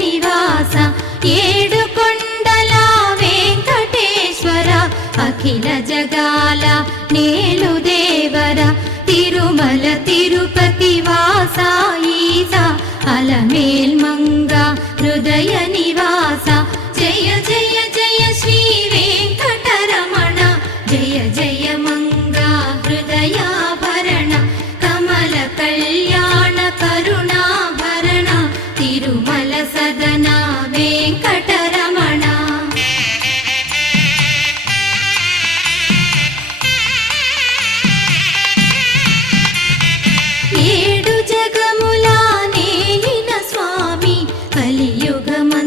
నివాస ఏడు కొండల వెంకటేశ్వర అఖిల జగాల నేలు దేవర తిరుమల తిరుపతి వాస ఈస అలమేల్ మంగ హృదయ నివాస జయ జయ జయ శ్రీ వెంకటరమణ జయ జయ మంగ హృదయాభరణ కమల కళ్యాణ కరుణాభరణ తిరుమల సదన వెంకటరమణ ఏడు జగముల నేలిన స్వామి కలియుగమందున